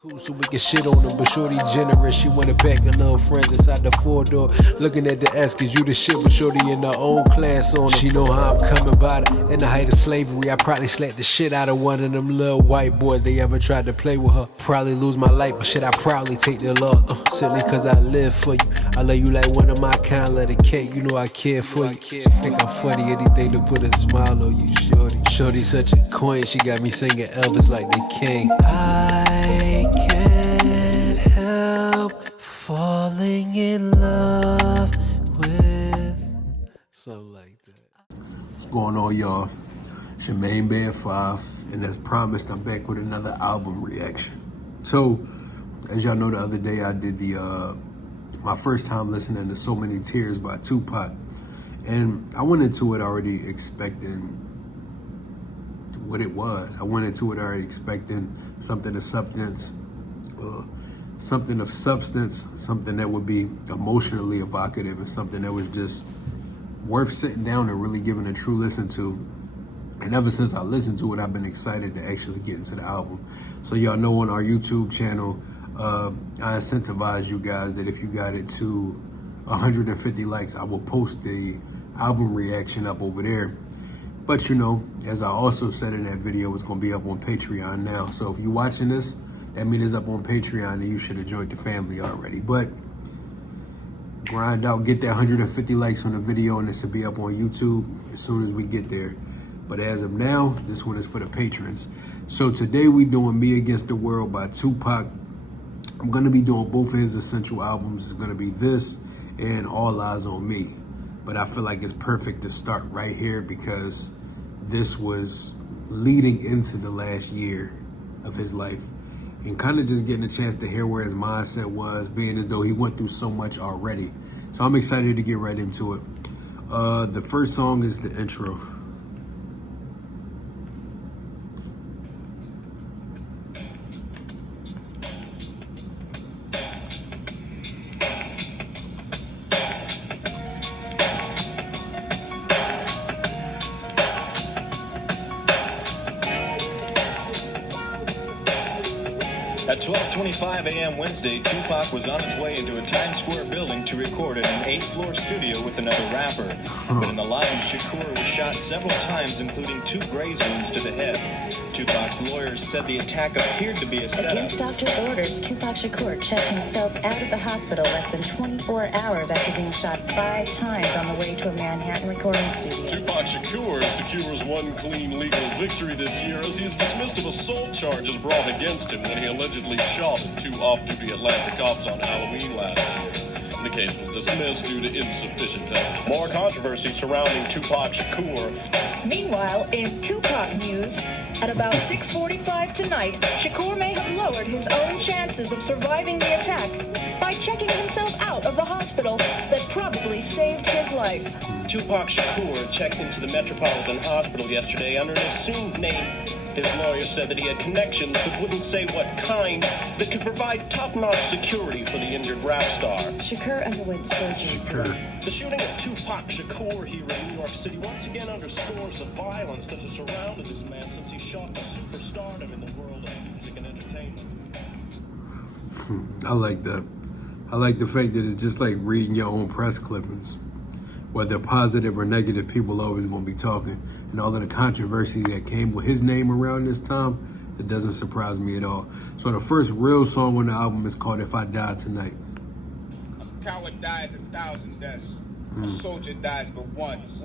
Cool, so we can shit on them, but shorty generous. She wanna pack her little friends inside the 4-door. Looking at the ass, cause you the shit, but shorty in her own class on her. She know how I'm coming by her. In the height of slavery, I probably slapped the shit out of one of them little white boys. They ever tried to play with her. Probably lose my life, but shit, I proudly take their love. Simply cause I live for you. I love you like one of my kind, let it cake. You know I care for you. Think I'm funny, anything to put a smile on you, shorty. Shorty such a queen, she got me singing Elvis like the king. I can't help falling in love with something like that. What's going on, y'all? It's your main band 5, and as promised, I'm back with another album reaction. So, as y'all know, the other day I did my first time listening to So Many Tears by Tupac, and I went into it already expecting what it was. I went into it already expecting something of substance, something that would be emotionally evocative, and something that was just worth sitting down and really giving a true listen to. And ever since I listened to it, I've been excited to actually get into the album. So y'all know on our YouTube channel, I incentivize you guys that if you got it to 150 likes, I will post the album reaction up over there. But you know, as I also said in that video, it's gonna be up on Patreon now. So if you're watching this, that means it's up on Patreon and you should have joined the family already. But grind out, get that 150 likes on the video, and this will be up on YouTube as soon as we get there. But as of now, this one is for the patrons. So today we doing Me Against the World by Tupac. I'm gonna be doing both of his essential albums. It's gonna be this and All Eyes on Me. But I feel like it's perfect to start right here because this was leading into the last year of his life and kind of just getting a chance to hear where his mindset was, being as though he went through so much already. So I'm excited to get right into it. The first song is the intro. At 12:25 a.m. Wednesday, Tupac was on his way into a Times Square building to record in an 8th-floor studio with another rapper. But in the lobby, Shakur was shot several times, including 2 graze wounds to the head. Tupac's lawyers said the attack appeared to be a setup. Against doctor's orders, Tupac Shakur checked himself out of the hospital less than 24 hours after being shot 5 times on the way to a Manhattan recording studio. Tupac Shakur secures one clean legal victory this year as he is dismissed of assault charges brought against him when he allegedly shot 2 off-duty Atlanta cops on Halloween last year. The case was dismissed due to insufficient evidence. More controversy surrounding Tupac Shakur. Meanwhile, in Tupac news, at about 6:45 tonight, Shakur may have lowered his own chances of surviving the attack by checking himself out of the hospital that probably saved his life. Tupac Shakur checked into the Metropolitan Hospital yesterday under an assumed name. His lawyer said that he had connections, but wouldn't say what kind, that could provide top-notch security for the injured rap star. Shakur underwent surgery. The shooting of Tupac Shakur here in New York City once again underscores the violence that has surrounded this man since he shot the superstardom in the world of music and entertainment. I like that. I like the fact that it's just like reading your own press clippings. Whether positive or negative, people are always going to be talking. And all of the controversy that came with his name around this time, it doesn't surprise me at all. So the first real song on the album is called If I Die Tonight. A coward dies 1,000 deaths. A soldier dies but once.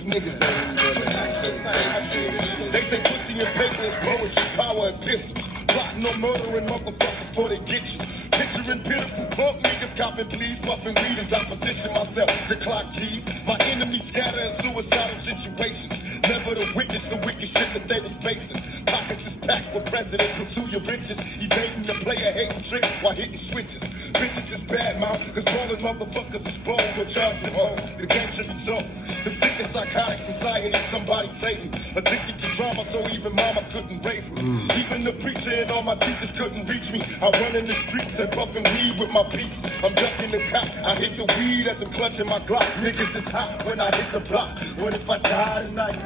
Niggas don't even know that. They say pussy and paper is poetry, power and pistols. Plotting on murdering motherfuckers before they get you. Picturing pitiful punk niggas copping please, puffing weed as I position myself to clock G's. My enemies scatter in suicidal situations. Never to witness the wicked shit that they was facing. Pockets is packed with presidents, pursue your riches. Evading the player hating trick while hitting switches. Bitches is bad mouth, cause ballin' motherfuckers is bold. Go charge from home, the game should be sold. The sick and psychotic society, somebody Satan. Addicted to drama, so even mama couldn't raise me. Even the preacher and all my teachers couldn't reach me. I run in the streets and puffin' weed with my peeps. I'm ducking the cops, I hit the weed as I'm clutching my Glock. Niggas is hot when I hit the block. What if I die tonight?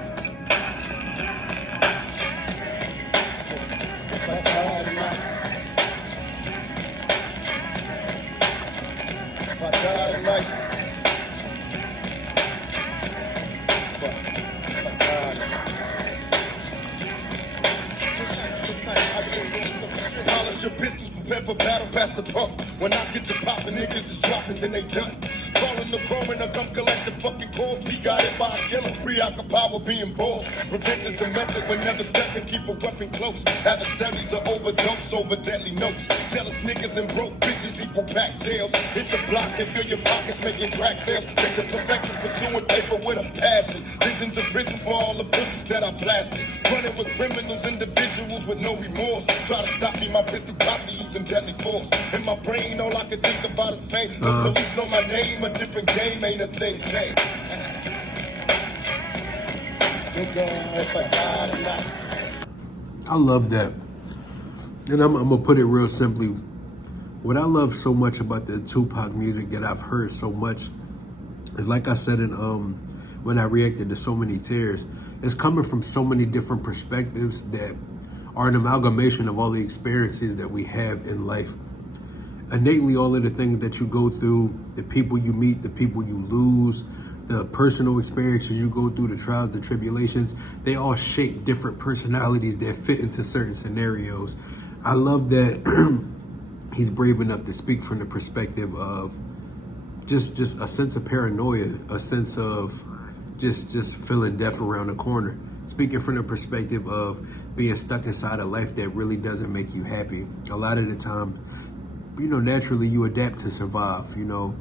Raise your pistols, prepare for battle, past the pump. When I get to poppin', niggas is dropping, then they done. Calling the chrome and a gum collect the fucking corpse. He got it by a killer, preoccupied with being boss. Revenge is the method, when never stepping, keep a weapon close. Adversaries are overdose over deadly notes. Jealous niggas and broke bitches equal pack jails. Hit the block and fill your pockets making crack sales. Picture perfection, pursuing paper with a passion. Visions of prison for all the pussies that I blasted. Running with criminals, individuals with no remorse. Try to stop me, my pistol posse using deadly force. In my brain, all I can think about is pain. The police know my name, a different game, ain't a thing changed. I love that. And I'm gonna put it real simply. What I love so much about the Tupac music that I've heard so much is, like I said in when I reacted to So Many Tears, it's coming from so many different perspectives that are an amalgamation of all the experiences that we have in life. Innately, all of the things that you go through, the people you meet, the people you lose, the personal experiences you go through, the trials, the tribulations, they all shape different personalities that fit into certain scenarios. I love that he's brave enough to speak from the perspective of just a sense of paranoia, a sense of just feeling death around the corner. Speaking from the perspective of being stuck inside a life that really doesn't make you happy. A lot of the time, you know, naturally you adapt to survive, you know.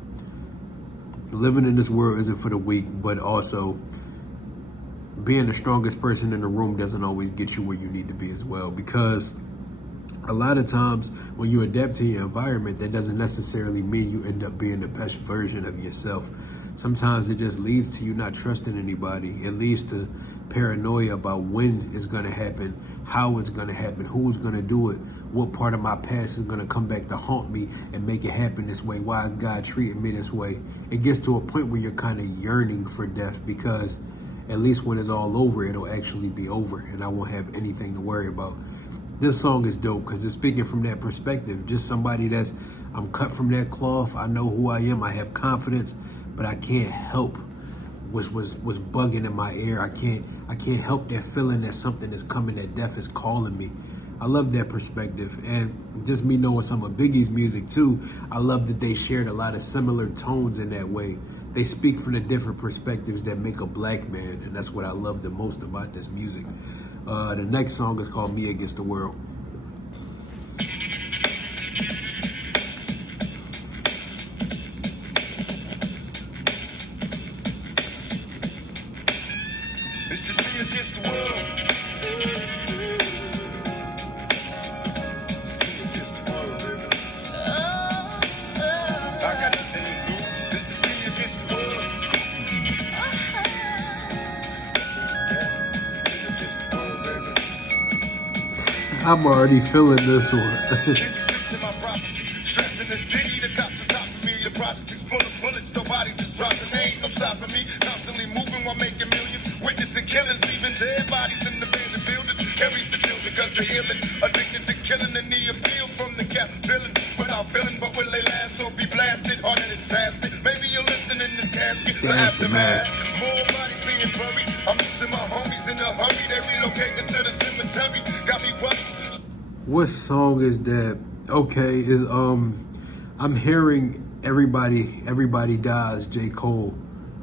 Living in this world isn't for the weak, but also being the strongest person in the room doesn't always get you where you need to be as well. Because a lot of times when you adapt to your environment, that doesn't necessarily mean you end up being the best version of yourself. Sometimes it just leads to you not trusting anybody. It leads to paranoia about when it's gonna happen, how it's gonna happen, who's gonna do it, what part of my past is gonna come back to haunt me and make it happen this way. Why is God treating me this way? It gets to a point where you're kind of yearning for death, because at least when it's all over, it'll actually be over and I won't have anything to worry about. This song is dope because it's speaking from that perspective. Just somebody that's, I'm cut from that cloth. I know who I am. I have confidence, but I can't help was bugging in my ear. I can't help that feeling that something is coming, that death is calling me. I love that perspective. And just me knowing some of Biggie's music too, I love that they shared a lot of similar tones in that way. They speak from the different perspectives that make a black man, and that's what I love the most about this music. The next song is called Me Against the World. It's just me against the world. Against the world, baby. I got nothing to lose. It's just me against the world. Against the world, baby. I'm already feeling this one. My prophecy, stressing the city, the cops is stopping me. The project is full of bullets, nobody's just dropping. There ain't no stopping me. Constantly moving while making millions. Witnessing killings, leaving dead bodies in the abandoned buildings. Carries the children cause they're ill. Addicted to killing and the appeal from the cap villain. Without feeling, but will they last or be blasted? Harder than blasted. Maybe you'll listen in this casket. The aftermath. More bodies being buried. I'm losing my homies in a hurry. They relocating to the cemetery. Got me worried. What song is that? Okay, is I'm hearing Everybody Dies, J. Cole.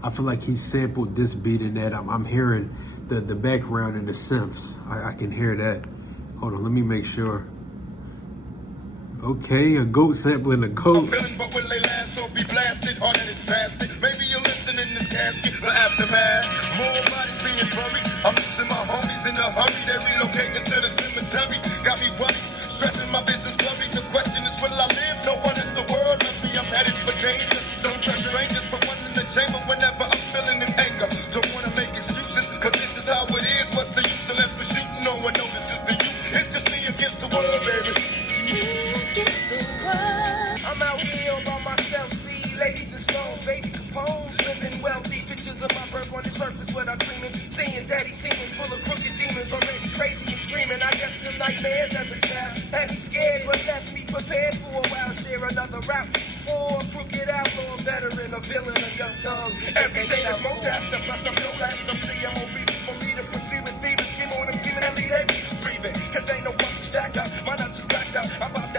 I feel like he sampled this beat in that. I'm hearing the background and the synths. I can hear that. Hold on, let me make sure. Okay, a goat sampling a goat. But will they last or be blasted? Harder than blasted. Maybe you'll listen in this casket. The aftermath. More bodies being buried. I'm losing my homies in a hurry. They relocating to the cemetery. Got me worried. Stressing my business blurry. The question is, will I live? No one in the world loves me. I'm headed for danger. Don't trust strangers. Put one in the chamber whenever I'm feeling this anger. Don't wanna make excuses, cause this is how it is. What's the use unless we're shooting? No one notices the youth. It's just me against the world, baby. I'm out here all by myself, see ladies and stones, baby Capone's, living wealthy, pictures of my birth on the surface without dreaming, seeing daddy singing full of crooked demons, already crazy and screaming. I guess the nightmares as a child had me scared, but left me prepared for a while. Share another route, or a crooked outlaw, a veteran, a villain, a young thug. Everything is more tapped up, plus I'm no less. Some CMOB for me to proceed with thieves, scheme on and scheming and lead every breathing, cause ain't no one stack up, my nuts is backed up. I'm about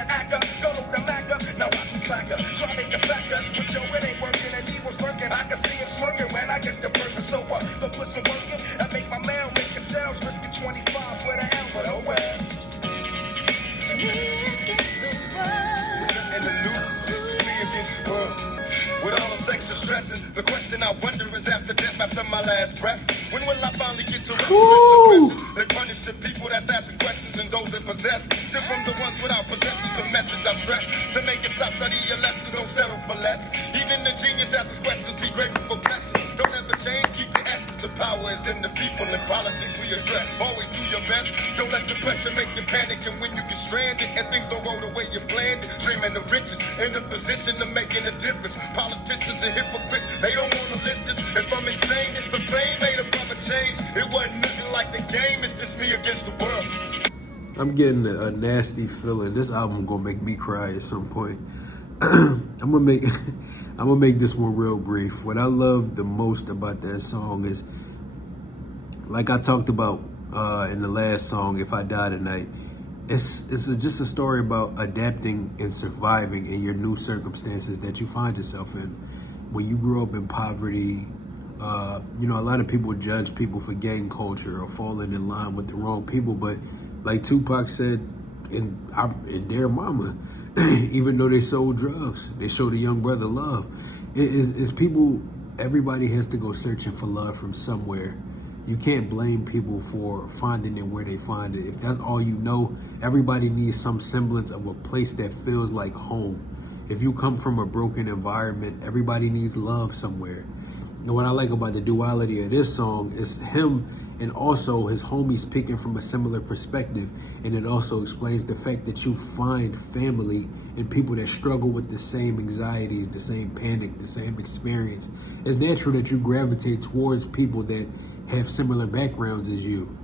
stressing. The question I wonder is after death, after my last breath, when will I finally get to rest with suppression? They punish the people that's asking questions and those that possess. Still from the ones without possessions, a message I stress. To make it stop, study your lesson, don't settle for less. Even the genius asks questions, be grateful for blessings. Don't ever change, keep the essence. The power is in the people and politics we address. Always do your best, don't let the pressure make you panic. And when you get stranded and things don't go the way you planned, dreaming of riches, in the position of making a difference. Politicians and hypocrites, they don't want to listen. If I'm insane, it's the fame made a brother change. It wasn't nothing like the game, it's just me against the world. I'm getting a nasty feeling. This album gonna make me cry at some point. I'm gonna make this one real brief. What I love the most about that song is, like I talked about in the last song, If I Die Tonight, it's just a story about adapting and surviving in your new circumstances that you find yourself in. When you grew up in poverty, you know, a lot of people judge people for gang culture or falling in line with the wrong people, but like Tupac said in Dear Mama, even though they sold drugs, they showed a young brother love. It's people, everybody has to go searching for love from somewhere. You can't blame people for finding it where they find it. If that's all you know, everybody needs some semblance of a place that feels like home. If you come from a broken environment, everybody needs love somewhere. And what I like about the duality of this song is him and also his homies speaking from a similar perspective. And it also explains the fact that you find family and people that struggle with the same anxieties, the same panic, the same experience. It's natural that you gravitate towards people that have similar backgrounds as you.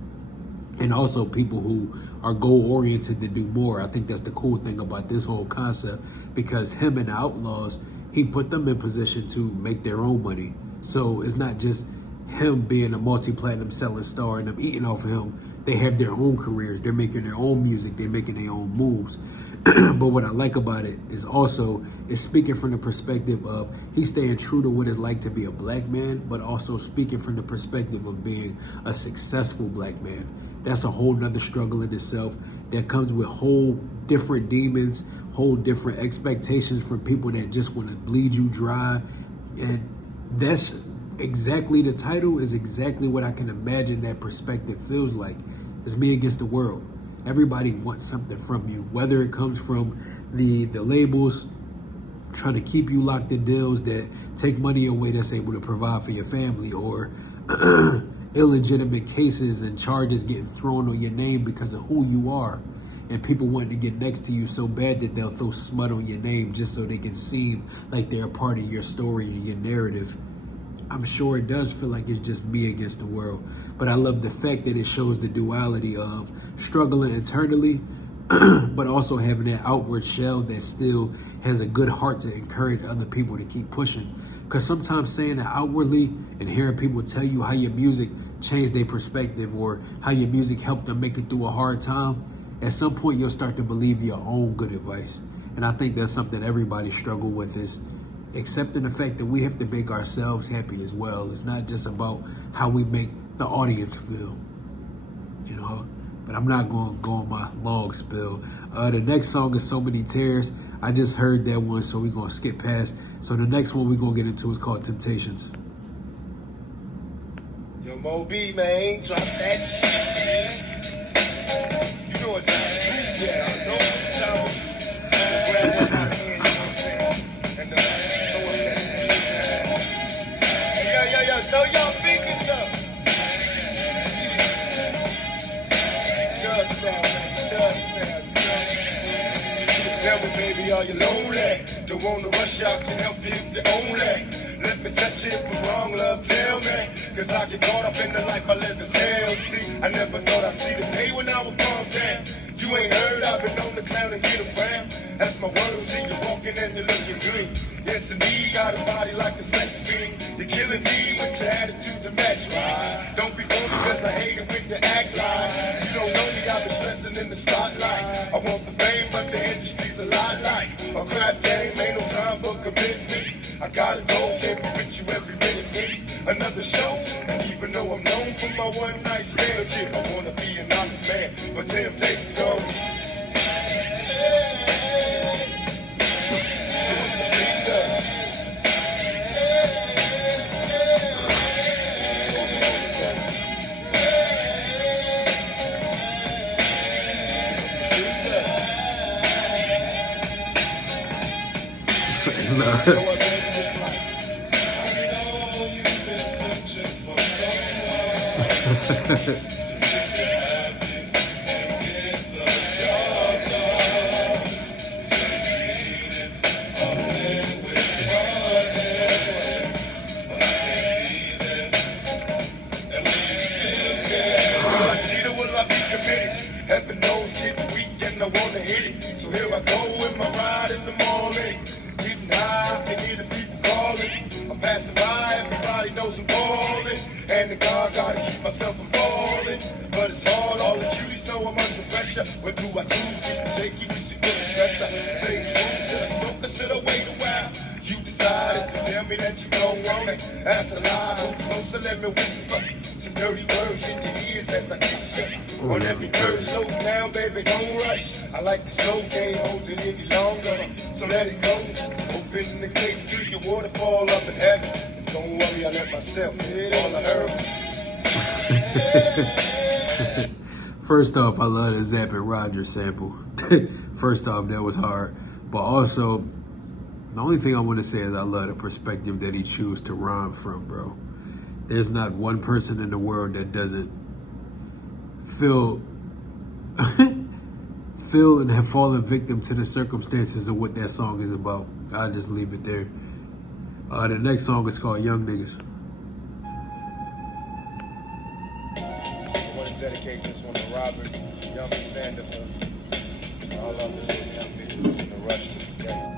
And also people who are goal-oriented to do more. I think that's the cool thing about this whole concept, because him and the Outlaws, he put them in position to make their own money. So it's not just him being a multi-platinum selling star and them eating off of him. They have their own careers. They're making their own music. They're making their own moves. But what I like about it is also it's speaking from the perspective of he's staying true to what it's like to be a black man, but also speaking from the perspective of being a successful black man. That's a whole nother struggle in itself that comes with whole different demons, whole different expectations from people that just want to bleed you dry. And that's exactly, the title is exactly what I can imagine that perspective feels like. It's me against the world. Everybody wants something from you, whether it comes from the labels trying to keep you locked in deals that take money away that's able to provide for your family, or illegitimate cases and charges getting thrown on your name because of who you are, and people wanting to get next to you so bad that they'll throw smut on your name just so they can seem like they're a part of your story and your narrative. I'm sure it does feel like it's just me against the world, but I love the fact that it shows the duality of struggling internally, but also having that outward shell that still has a good heart to encourage other people to keep pushing. Because sometimes saying it outwardly and hearing people tell you how your music changed their perspective or how your music helped them make it through a hard time, at some point you'll start to believe your own good advice. And I think that's something everybody struggle with, is accepting the fact that we have to make ourselves happy as well. It's not just about how we make the audience feel, you know. But I'm not going to go on my long spill. The next song is So Many Tears. I just heard that one, so we're going to skip past. So the next one we're going to get into is called Temptations. Yo, Mo B, man, drop that shit. You know what time it is, yeah. I know what time it is. Grab one by the hand, you know what I'm saying? And throw up that. Yo, throw your fingers up. Dub style, man, dub style, Tell me, baby, are you lonely? Don't wanna rush out, can help you if you're only. Let me touch you if I'm wrong, love, tell me. Cause I get caught up in the life I live as hell. See, I never thought I'd see the day when I would calm down. You ain't heard, I've been on the clown and get around. That's my word, see you walking and you're looking green. Yes, indeed, got a body like a sex fiend. You're killing me with your attitude to match mine. Don't be phony cause I hate it when you act like you don't know me, I've been stressing in the spotlight. I want the fame, but the industry's a lot like a crap game, ain't no time for commitment. I gotta go, can't be with you every minute, miss another show. And even though I'm known for my one night stand, yeah, I wanna be an honest man, but temptations go. Heaven knows getting weak and I wanna hit it. So here I go in my ride in the morning. Getting high, I can hear the people calling. I'm passing by, everybody knows I'm balling. And the God gotta keep myself from falling. But it's hard, all the cuties know I'm under pressure. What do? Getting shaky, we should get the pressure. Say smooth, should I smoke or should I wait a while? You decided to tell me that you don't want it. That's a lie, move closer, let me whisper. Some dirty words in your ears as I kiss you. On every curve, slow down, baby, don't rush. I like the slow, can't hold it any longer. So let it go. Open the gates to your waterfall up in heaven. Don't worry, I let myself hit all the herbs. First off, I love the Zapp and Roger sample. First off, that was hard. But also, the only thing I want to say is I love the perspective that he chooses to rhyme from, bro. There's not one person in the world that doesn't feel and have fallen victim to the circumstances of what that song is about. I'll just leave it there. The next song is called Young Niggas. I want to dedicate this one to Robert, Young and Sander for all of the little young niggas that's in the rush to be gangsters.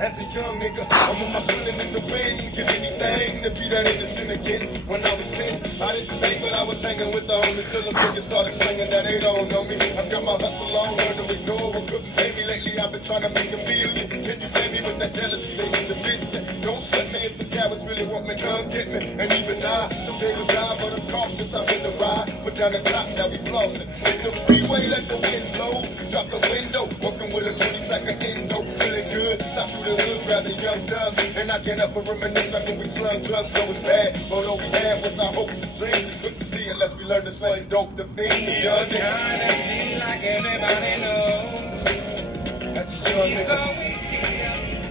As a young nigga, I'm on my swinging in the wind. Give anything to be that innocent again. When I was 10, I didn't think, but I was hanging with the homies till them niggas started slinging that they don't know me. I got my hustle on, learned to ignore what couldn't pay me. Lately, I've been trying to make a million. Can you pay me with that jealousy? They in the business. Don't sweat me if the cowards really want me, come get me. And even I, someday will die, but I'm cautious. I'm in the ride, put down the top, now we flossing. Hit the freeway, let the wind blow. Drop the window, working with a 20-second endo. Feeling good, stop through the hood, grab the young ducks. And I can't help but reminisce back when we slung drugs. Know it's bad, but all we had was our hopes and dreams. We couldn't see unless we learned to slang dope the fiends. Young nigga, like everybody knows. that's a young nigga.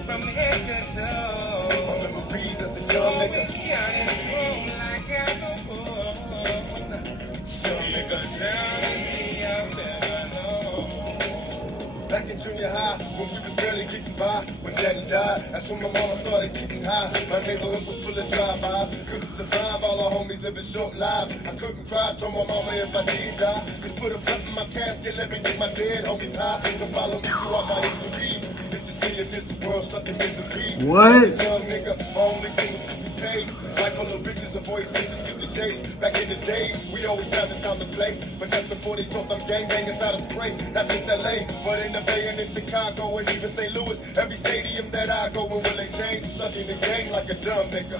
From head to toe. My memories as a young nigga. Young nigga. Back in junior high, when we was barely getting by, when daddy died, that's when my mama started getting high. My neighborhood was full of drive-bys, couldn't survive, all our homies living short lives. I couldn't cry, told my mama if I did die, just put a blunt in my casket, let me get my dead homies high. You can follow me throughout my history. It's just me against the world, stuck in misery. What? Young nigga, my only thing was to be paid. Life full of riches, avoid snitches, get the shade. Back in the days, we always found the time to play, but that's before they taught them gangbangers how to spray. Not just LA, but in the Bay and in Chicago and even St. Louis. Every stadium that I go in, will they change? Stuck in the game like a dumb nigga.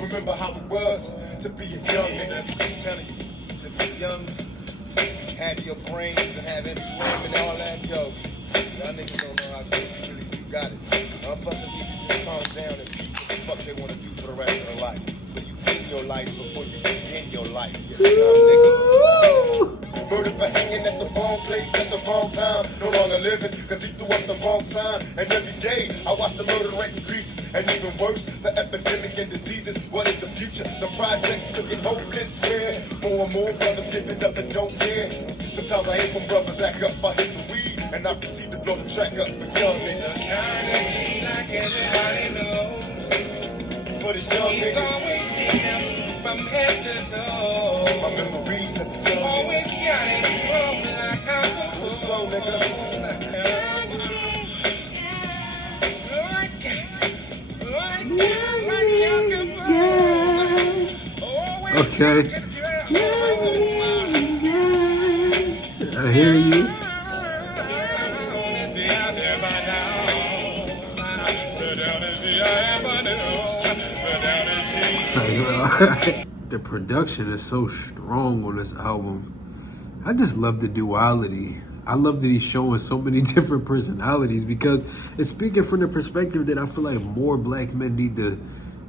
Remember how it was to be a young nigga. I'm telling you, to be young, have your brains and have every whim and all that, yo. Y'all niggas don't know how good you really do got it. Motherfuckers need to just calm down and keep what the fuck they want to do for the rest of their life. So you in your life before you begin your life, you dumb nigga. Murdered for hanging at the wrong place at the wrong time. No longer living, cause he threw up the wrong sign. And every day, I watch the murder rate increases. And even worse, the epidemic and diseases. What is the future? The projects looking hopeless. Where more and more brothers giving up and don't care. Sometimes I hate when brothers act up. I hit the weed, and I proceed to blow the track up for young niggas. Like everybody knows. For this young niggas. From head to toe. My memories as a young nigga. Always got it wrong like I was Slow nigga. Okay. I hear you. The production is so strong on this album. I just love the duality. I love that he's showing so many different personalities because it's speaking from the perspective that I feel like more black men need to,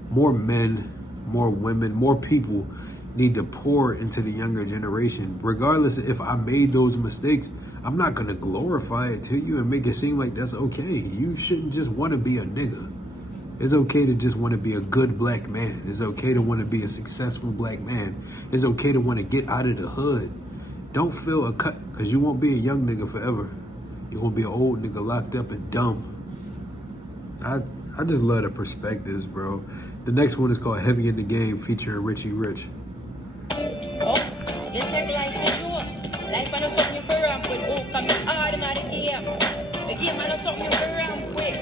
more men, more women, more people need to pour into the younger generation. Regardless if I made those mistakes, I'm not gonna glorify it to you and make it seem like that's okay. You shouldn't just want to be a nigga. It's okay to just want to be a good black man. It's okay to want to be a successful black man. It's okay to want to get out of the hood. Don't feel a cut, because you won't be a young nigga forever. You're gonna be an old nigga locked up and dumb. I just love the perspectives, bro. The next one is called Heavy in the Game, featuring Richie Rich. Oh, you take life for sure. Life ain't something you for ramp with. Oh, come hard in the game. The game ain't something you for ramp with.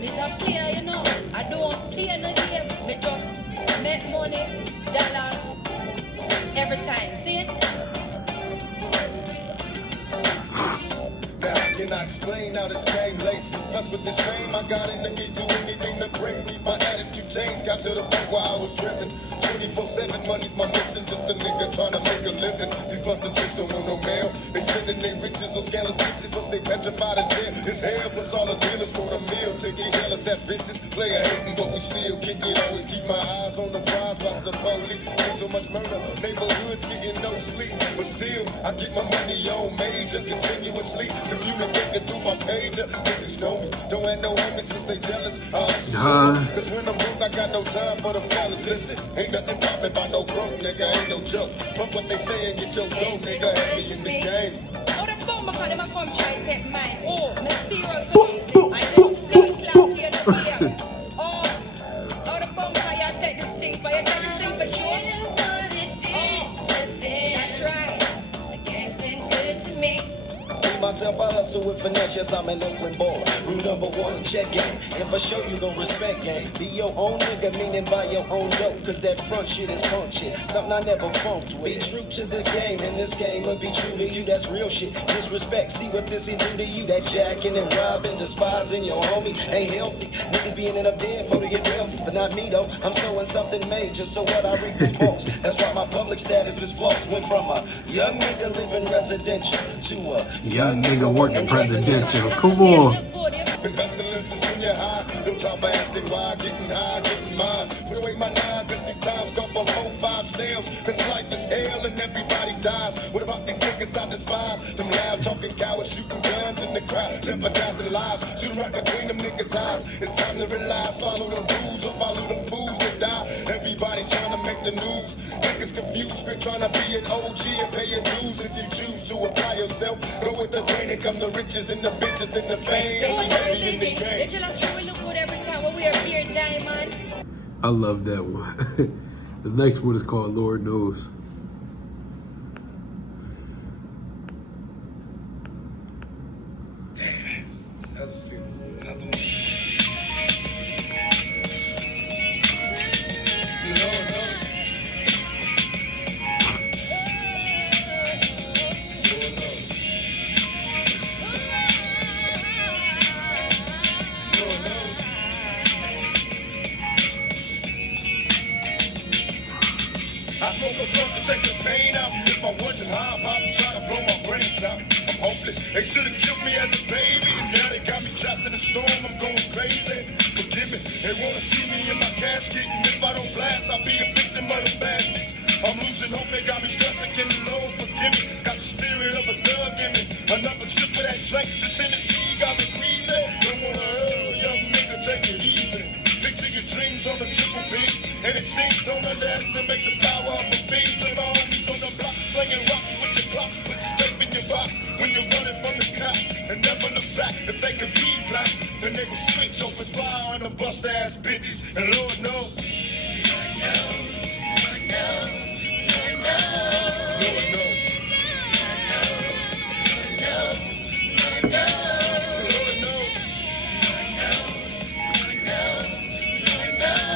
Miss a player, you know. I don't play in the game. Me just make money, dollars, every time. See it? Now I cannot explain how this game lays. Plus with this fame, I got enemies do anything to break me. My attitude changed, got to the point where I was driven. 24/7, money's my mission. Just a nigga trying to make a living. These busted chicks don't want no mail. They spending their riches on scandalous bitches. Once they petrified in jail, it's hell. Plus all the dealers for the meal ticket. Jealous ass bitches, player hating, but we still kick it. Always keep my eyes on the prize. Watch the police. See so much murder, neighborhoods getting no sleep. But still, I get my money on major continuously. Communicating through my pager. Niggas know me. Don't have no homies since they jealous. Cause when I'm broke, I got no time for the fellas. Listen, ain't nothing poppin' by no broke, nigga. Ain't no joke. Fuck what they say and get your dough, nigga. Have me in the game. Oh, the bomb, because them a come try to take mine. Oh, me serious with this. I just blood clot here, no here. Oh, the bomb, because you take this thing, but you take this thing for sure. That's right. The game's been good to me. Myself, I hustle with finesse, yes, I'm an Oakland baller. Rule number one, check game. And for sure, you gon' respect game. Be your own nigga, meaning buy your own dope. Cause that front shit is punk shit. Something I never funked with. Be true to this game, and this game will be true to you. That's real shit. Disrespect, see what this is do to you. That jacking and robbing, despising your homie ain't healthy. Niggas be ending up dead for to get wealthy. But not me though, I'm sowing something major. So what I reap is false. That's why my public status is false. Went from a young nigga living residential to a young nigga working presidential. Come on. Been hustling since junior high. No time for asking why. Getting high, getting mine. Put away my 9, cause these times come from 4-5 sales. Cause life is hell and everybody dies. What about these niggas I despise? Them loud talking cowards shooting guns in the crowd. Jeopardizing lives. Shoot right between them niggas' eyes. It's time to realize. Follow the rules or follow them fools that die. Everybody's trying to make the news. Niggas confused. Quit trying to be an OG and pay your dues. If you choose to apply yourself, go with the grain and come the riches and the bitches and the fame. They tell us we look good every time when we are beard diamond. I love that one. The next one is called Lord Knows. Another feeling, another one. Lord knows. Lord knows. Lord knows. I smoke a blunt to take the pain out. If I wasn't high, I'd probably try to blow my brains out. I'm hopeless. They should have killed me as a baby, and now they got me trapped in a storm. I'm going crazy. Forgive me. They wanna see me in my casket, and if I don't blast, I'll be a victim of the bastards. I'm losing hope. They got me stressing, getting low. Forgive me. Got the spirit of a thug in me. Another sip of that drink. This Tennessee got me queasy. Don't wanna hurt, young nigga, take it easy. Picture your dreams on a triple B, and it seems don't underestimate the power of a beam. To the homies on the block, slinging rocks with your clock, put straight in your box. When you're running from the cop, and never look back. If they could be black, then they would switch, open fire on the bust ass bitches. And Lord knows. Lord knows. Lord knows. Lord knows. Lord knows. Lord knows. Lord knows. Lord knows.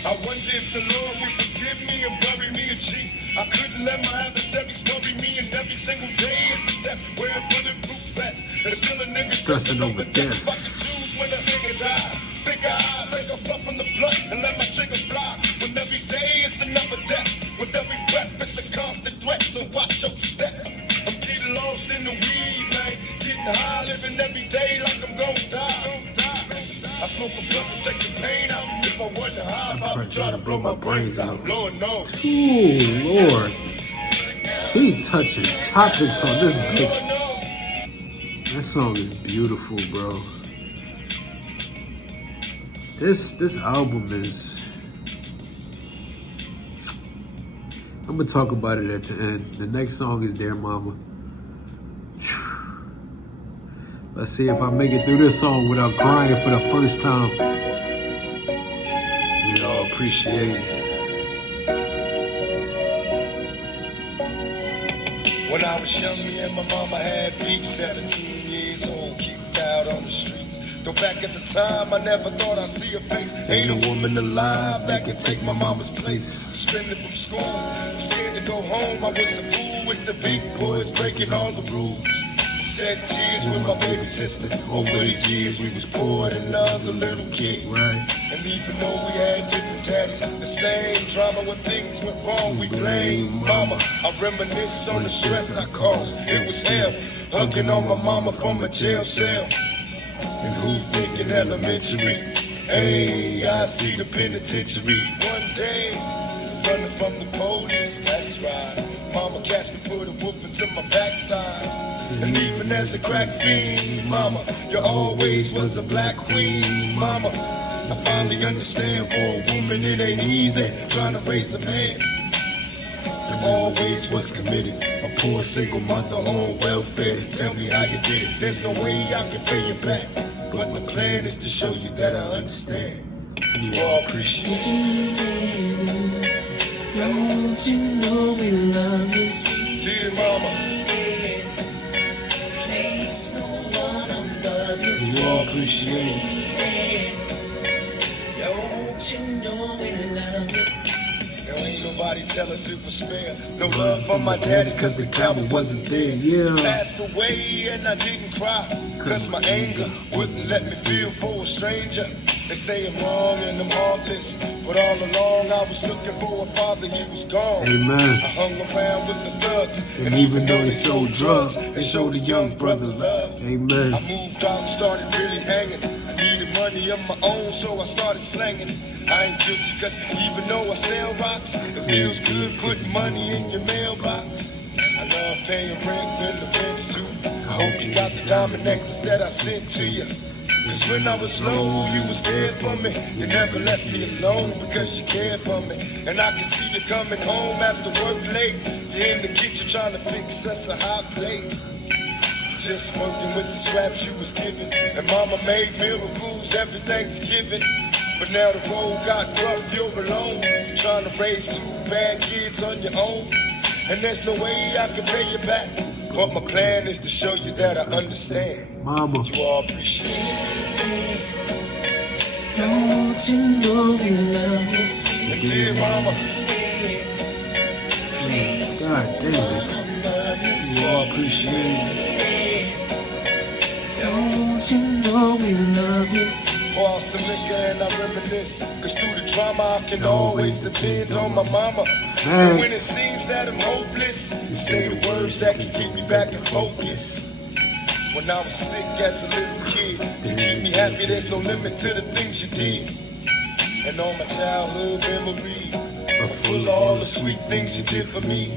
I wonder if the Lord will forgive me and bury me a G. I couldn't let my adversaries worry me, and every single day is a test. Wearing bulletproof vests, and still a nigga stressing over death. If I could choose when a nigga die, think I'll take a puff from the blunt and let my trigger fly. When every day is another death, with every breath it's a constant threat. So watch your step. I'm getting lost in the weed, man. Getting high, living every day like I'm gonna die. I smoke a blunt to take the pain out. If I wasn't high, I'd probably try to blow my brains out. Lord knows. Ooh, Lord. He touching topics on this bitch. That song is beautiful, bro. This album is... I'm gonna talk about it at the end. The next song is Dear Mama. Let's see if I make it through this song without crying for the first time. Y'all appreciate it. When I was young, me and my mama had beef, 17 years old, kicked out on the streets. Though back at the time, I never thought I'd see her face. Ain't a woman alive that could take my mama's place. Suspended from school, I'm scared to go home. I was a fool with the big boys, breaking all the rules. Shed tears with my baby sister. Over the years, we was poor than other little kids. Right. And even though we had different daddies, the same drama when things went wrong, we blame mama. I reminisce on the stress I caused. It was hell, hugging on my mama from a jail cell. And who thinking elementary? Hey, I see the penitentiary. One day, running from the police, that's right. Mama catch me, put a whooping to my backside. And even as a crack fiend, mama, you always was a black queen, mama. I finally understand, for a woman it ain't easy trying to raise a man. You always was committed, a poor single mother on welfare. Tell me how you did it, there's no way I can pay you back. But the plan is to show you that I understand. You all appreciate it. Don't you know we love you, sweet? Dear mama, Place no one above you, you all appreciate it. Don't you know we love you? Now ain't nobody tell us it was fair. No love from my daddy, cause the cowboy wasn't there. Yeah. He passed away and I didn't cry, cause my anger wouldn't let me feel for a stranger. They say I'm wrong and I'm heartless, but all along I was looking for a father, he was gone. Amen. I hung around with the thugs, and even though they sold drugs, they showed a young brother love. Amen. I moved out and started really hanging. I needed money of my own, so I started slanging. I ain't guilty, cause even though I sell rocks, it feels good putting money in your mailbox. I love paying rent when the rent's due. I hope you got the diamond necklace that I sent to you. Cause when I was low, you was there for me. You never left me alone because you cared for me. And I can see you coming home after work late. You're in the kitchen trying to fix us a hot plate. Just working with the scraps you was given. And mama made miracles every Thanksgiving. But now the road got rough, you're alone. You're trying to raise two bad kids on your own. And there's no way I can pay you back. But my plan is to show you that I understand. Mama. You all appreciate it. Don't you know we love you, sweet? And dear mama, God damn it. you all appreciate it. Don't you know we love you? Pour out some liquor and I reminisce. Cause through the drama I can always depend on my mama. And when it seems that I'm hopeless, you say the words that can keep me back in focus. When I was sick as a little kid, to keep me happy there's no limit to the things you did. And all my childhood memories are full of all the sweet things you did for me.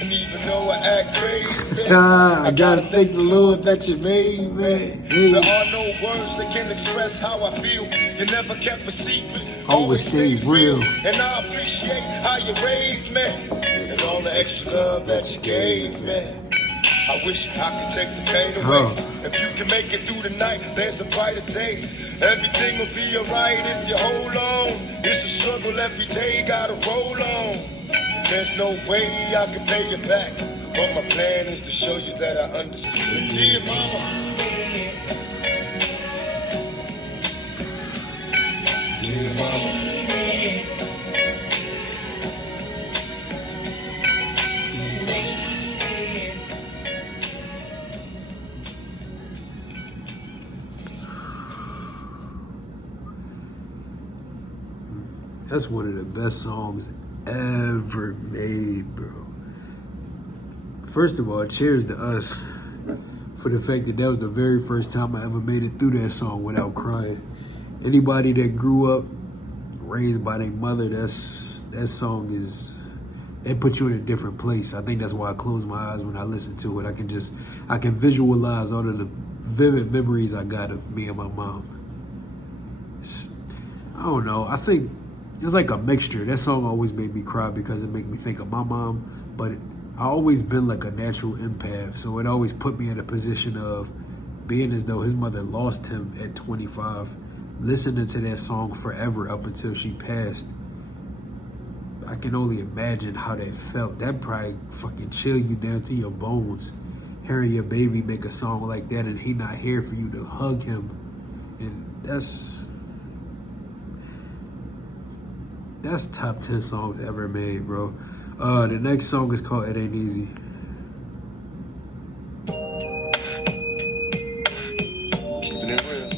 And even though I act crazy, I gotta thank the Lord that you made me. There are no words that can express how I feel. You never kept a secret, always stayed real. And I appreciate how you raised me, and all the extra love that you gave me. I wish I could take the pain away. If you can make it through the night, there's a brighter day. Everything will be alright if you hold on. It's a struggle every day, gotta roll on. There's no way I can pay you back, but my plan is to show you that I understand. Dear mama, dear mama, That's one of the best songs ever made, bro. First of all, cheers to us for the fact that that was the very first time I ever made it through that song without crying. Anybody that grew up raised by their mother, that song is, it puts you in a different place. I think that's why I close my eyes when I listen to it. I can visualize all of the vivid memories I got of me and my mom. I don't know. I think it's like a mixture. That song always made me cry because it made me think of my mom, but I always been like a natural empath, so it always put me in a position of being as though his mother lost him at 25, listening to that song forever up until she passed. I can only imagine how that felt. That probably fucking chill you down to your bones, hearing your baby make a song like that and he not here for you to hug him. And that's top 10 songs ever made, bro. The next song is called It Ain't Easy. Keeping it real.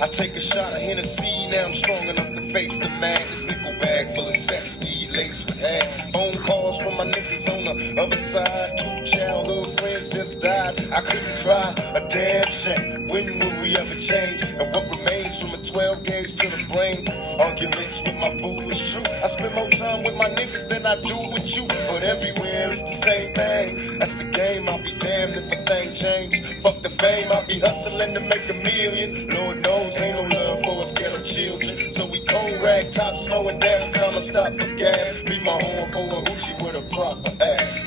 I take a shot of Hennessy, now I'm strong enough to face the madness. Nickel bag full of cess, weed laced with hash. Phone calls from my niggas on the other side. 2 childhood friends just died. I couldn't cry, a damn shame. When will we ever change? And what remains from a 12 gauge to the brain? Arguments with my boo is true. I spend more time with my niggas than I do with you. But everywhere it's the same thing. That's the game, I'll be damned if a thing change. Fuck the fame, I'll be hustling to make $1 million. Lord knows ain't no love for us ghetto children. So we cold rag top, slowing down, time to stop for gas. Beat my horn for a hoochie with a proper ass.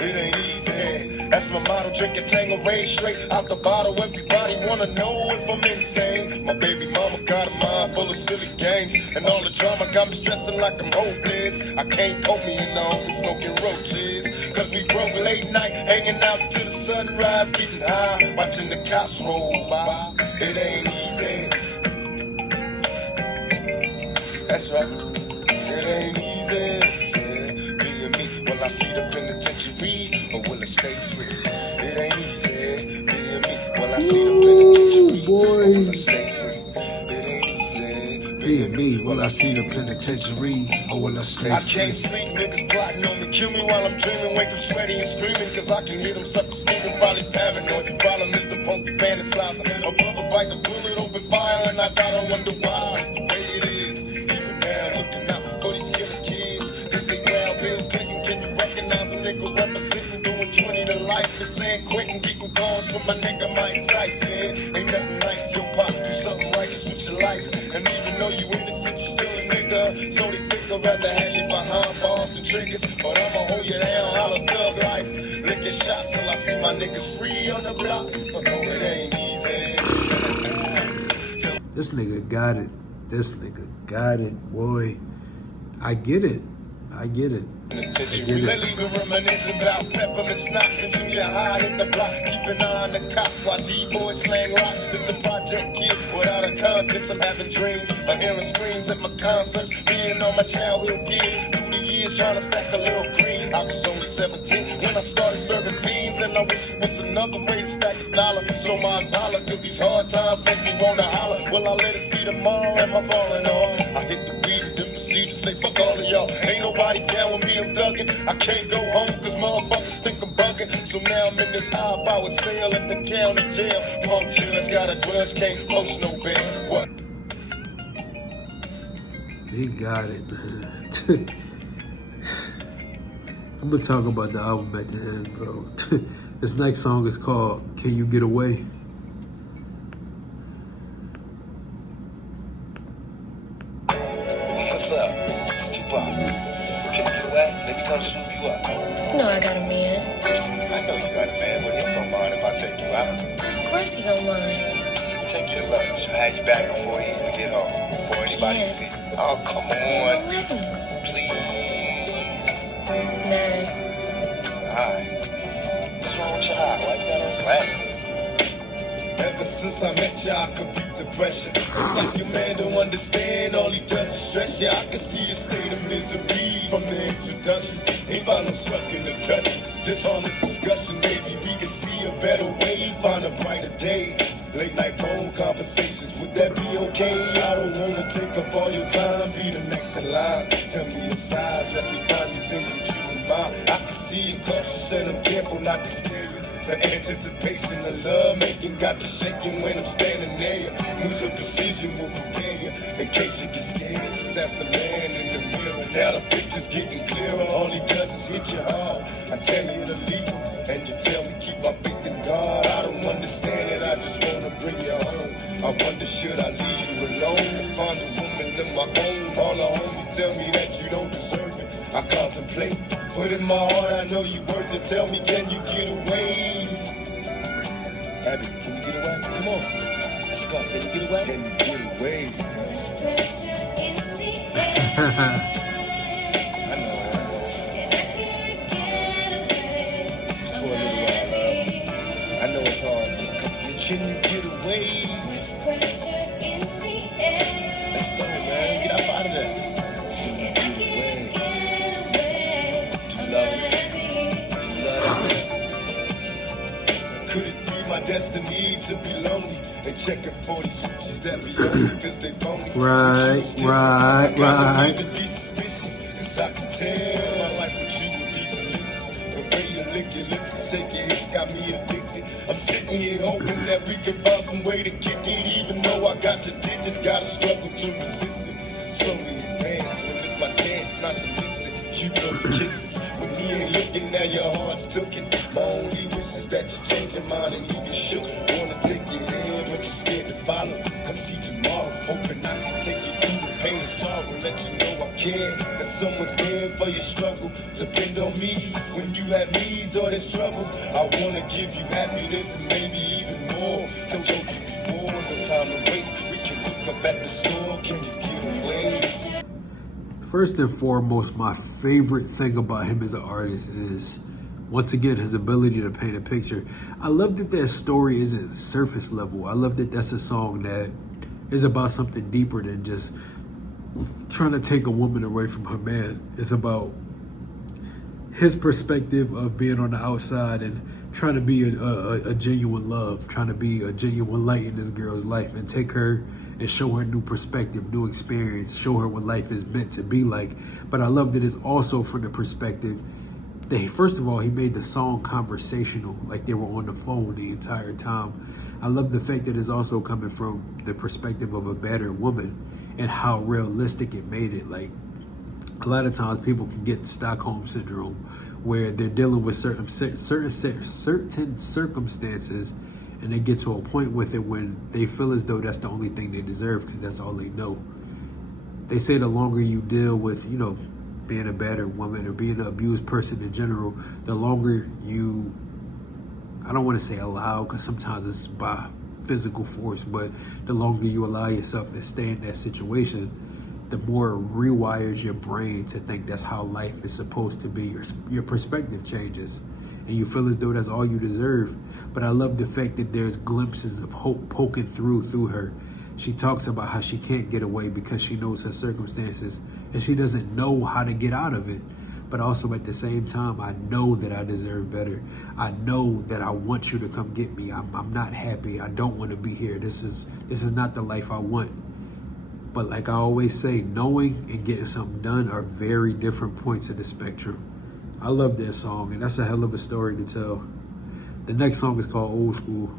It ain't easy. That's my motto, drink a Tango rain straight out the bottle. Everybody wanna know if I'm insane. My baby mama got a mind full of silly games, and all the drama got me stressing like I'm hopeless. I can't cope me in the home smoking roaches, cause we broke late night, hanging out till the sunrise, getting high, watching the cops roll by. It ain't easy. That's right. It ain't easy. Being me, will I see the penitentiary or will it stay free? It ain't easy. Being me, will I see the penitentiary or will it stay free? It ain't easy. Being me, will I see the penitentiary or will I stay free? I can't sleep, niggas plotting on me, kill me while I'm dreaming. Wake up sweaty and screaming, cause I can hear them suckers scheming, probably paranoid. Problem is them supposed to be fantasizing. A brother bite the bullet, open fire, and I gotta wonder why. It's the way it is. Even now, looking out for these killer kids, cause they wild Bill Clinton. Can you recognize a nigga representing, doing 20 to life? It's San Quentin, getting calls from my nigga Mike Tyson. Ain't nothing nice, yo pop, do something righteous with your life. And even though you innocent, you still a nigga. So they think I'd rather have you behind bars than triggers. But I'ma hold you down, holla thug life. Licking shots till I see my niggas free on the block. But no, it ain't easy. This nigga got it. This nigga got it, boy. I get it. I get it. Lately been reminiscing about peppermint snaps and junior high hit the block. Keep an eye on the cops while D-boys slang rocks. It's the project kid without a conscience. I'm having dreams of hearing screams at my concerts. Being on my childhood years. Through the years trying to stack a little green. I was only 17 when I started serving fiends, and I wish it was another way to stack a dollar. So my dollar, cause these hard times make me wanna holler. Will I let it see tomorrow? Am I falling off? I hit the weed and then proceed to say fuck all of y'all. Ain't nobody down with me, I'm thugging. I can't go home cause motherfuckers think I'm bugging. So now I'm in this high power cell at the county jail. Punk judge got a grudge, can't post no bail. What? He got it, man. I'm gonna talk about the album at the end, bro. This next song is called Can You Get Away? What's up? It's Tupac. Can you get away? Let me come swoop you up. You know I got a man. I know you got a man, but he don't mind if I take you out. Of course he don't mind. Take you to lunch. I had you back before he even get home. Before anybody see. Oh, come on. Don't let him. Please. Nah. Alright. What's wrong with your eye? Why you got on glasses? Ever since I met you, I could be the pressure. It's like your man don't understand, all he does is stress you. I can see a state of misery from the introduction. Ain't about no sucking or touching, just honest discussion. Maybe we can see a better way, find a brighter day. Late night phone conversations, would that be okay? I don't wanna take up all your time, be the next in line. Tell me your size, let me find you things with you in mind. I can see you cautious and I'm careful not to scare you. The anticipation of love making got you shaking when I'm standing there. Moves of precision will prepare you in case you get scared. Just ask the man in the mirror. Now the picture's getting clearer. All he does is hit you hard. I tell you to leave him, and you tell me keep my faith in God. I don't understand it, I just wanna bring you home. I wonder should I leave you alone and find a woman of my own? All the homies tell me that you don't deserve it. I contemplate, but in my heart I know you worth it. Tell me, can you get away? Abby, can you get away? Come on. Let's go. Can you get away? Can you get away? I know. Just for a little while, love. I know it's hard, but can you get away? Let's go, man. Get up out of there. Can you get away? Do you love it? Do you love it? Could it be my destiny to be lonely and checking for these switches that be only because they phony? Right. I need to be suspicious, cause I can tell my life with you would be delicious. The way you lick your lips and shake your hips got me addicted. I'm sitting here hoping that we can find some way to kick it. Even though I got your digits, gotta struggle to resist it. Slowly advance, when it's my chance not to miss it. You blow the kisses, when he ain't looking, now your heart's took it. My only wish is that you change your mind and he get shook. Wanna take your hand, but you're scared to follow. Come see tomorrow, hoping I can take you through the pain and sorrow. Let you know I care, that someone's there for your struggle. Depend on me when you have needs or there's trouble. I wanna give you happiness and maybe even more. I told you before, no time to waste. We can hook up at the store, can you get away? First and foremost, my favorite thing about him as an artist is, once again, his ability to paint a picture. I love that that story isn't surface level. I love that that's a song that is about something deeper than just trying to take a woman away from her man. It's about his perspective of being on the outside and trying to be a genuine love, trying to be a genuine light in this girl's life and take her and show her new perspective, new experience, show her what life is meant to be like. But I love that it's also from the perspective that, first of all, he made the song conversational, like they were on the phone the entire time. I love the fact that it's also coming from the perspective of a battered woman and how realistic it made it. Like, a lot of times people can get Stockholm syndrome where they're dealing with certain circumstances and they get to a point with it when they feel as though that's the only thing they deserve because that's all they know. They say the longer you deal with, you know, being a battered woman or being an abused person in general, the longer you, I don't want to say allow, because sometimes it's by physical force, but the longer you allow yourself to stay in that situation, the more it rewires your brain to think that's how life is supposed to be. Your perspective changes and you feel as though that's all you deserve. But I love the fact that there's glimpses of hope poking through her. She talks about how she can't get away because she knows her circumstances and she doesn't know how to get out of it. But also at the same time, I know that I deserve better. I know that I want you to come get me. I'm not happy. I don't want to be here. This is not the life I want. But like I always say, knowing and getting something done are very different points of the spectrum. I love that song, and that's a hell of a story to tell. The next song is called Old School.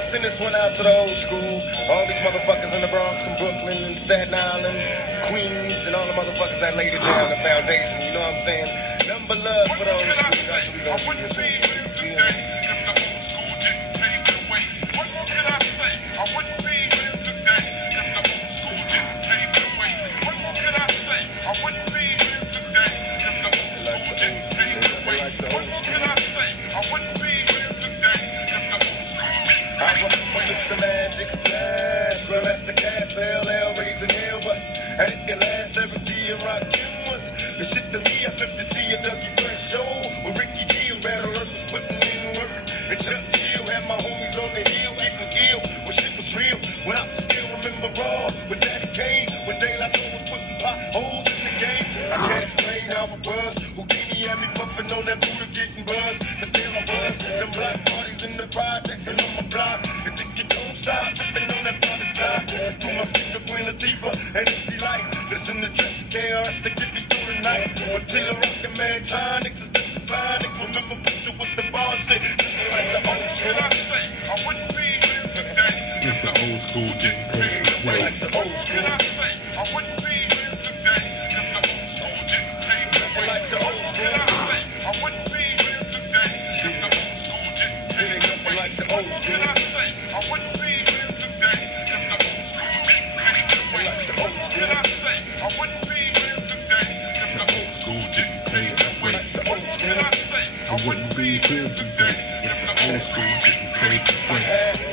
Send this one out to the old school. All these motherfuckers in the Bronx and Brooklyn and Staten Island, Queens, and all the motherfuckers that laid it down, the foundation, you know what I'm saying? Number love for the old school. That's what we gonna do this one. What more can I say? I wouldn't be here today if the old school didn't pave the way. What more can I say? I wouldn't be here today if the old school didn't pave the way. What more can I say? I wouldn't be here today if the old school didn't. I remember Mr. Magic Flash, well that's the gas, LL raising hell, but And if you last every day and rock him once, the shit to me, I flip to see a Dougie Fresh show. With Ricky Deal, Battle Earth was putting in work. And Chuck Chill had my homies on the hill getting ill. When shit was real, without the still remember raw. With Daddy Kane, when Daylight Soul was putting potholes in the game. I can't explain how it was. Houdini had me puffing on that Buddha getting buzz. Cause there I was, them black parties in the projects and on my block. And think you don't stop sipping on that party side. Through my speaker, Queen Latifah and MC Light. Listen to Trench KRS to get me through the night. Until I rock the man, Tronics is the Sonic. Remember picture with the ball shit. Like the old shit. I wouldn't be here today. If the old school didn't pay its way. Like the old school. I wouldn't be here today. If the old school didn't pay its way. Like the old school. I wouldn't be here today. If the old school didn't pay its way. Like the old school. I wouldn't be here today. If the old school didn't pay its way. Like the old school. I wouldn't be here today. If the old school didn't pay its way. Like the old school. I wouldn't be here today if the old school didn't pay its way.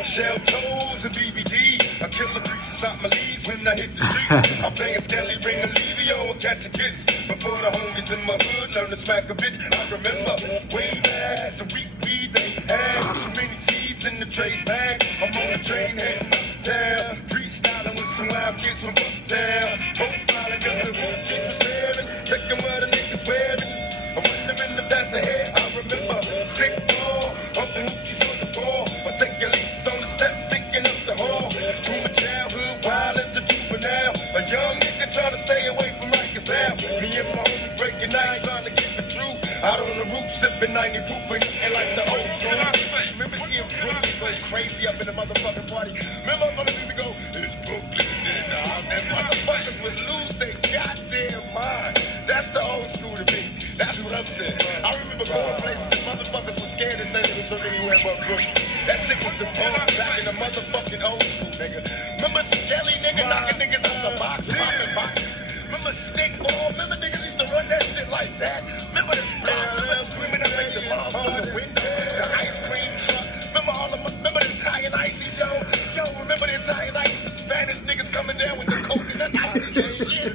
Shell toes and BVD. I kill the pieces out my leaves when I hit the streets. I'm playing Skelly, Ring Olivio, and catch a kiss. Before the homies in my hood learn to smack a bitch. I remember way back the weed they had. Too many seeds in the trade bag. I'm on the train heading uptown. Freestyling with some wild kids from uptown. Profiling cause the chicks was staring. Checking what the niggas wearing. I want them in the bass ahead. I remember sick ball. Up the hoochies on the ball. I take your leaps on the steps, sticking up the hall. Through my childhood, wild as a juvenile. A young nigga trying to stay away from Rikers out. Me and my homies breaking nights, trying to get the truth. Out on the roof, sipping 90 proof and eating like the old school. Remember seeing Brooklyn go crazy up in the motherfucking party? Remember motherfuckers used to go, it's Brooklyn in the house. And motherfuckers would lose their goddamn mind. That's the old school to me. That's what I'm saying. I remember going places and motherfuckers were scared to say they was from anywhere but Brooklyn. That shit was the bomb back in the motherfucking old school, nigga. Remember Skelly, nigga, knocking niggas out the box, popping boxes. Remember Stick Ball? Remember niggas used to run that shit like that? Remember the block? Remember screaming that makes your mom on the window? The ice cream truck? Remember the Italian ices, yo? Yo, remember the Italian ices? The Spanish niggas coming down with the coconut ices and shit.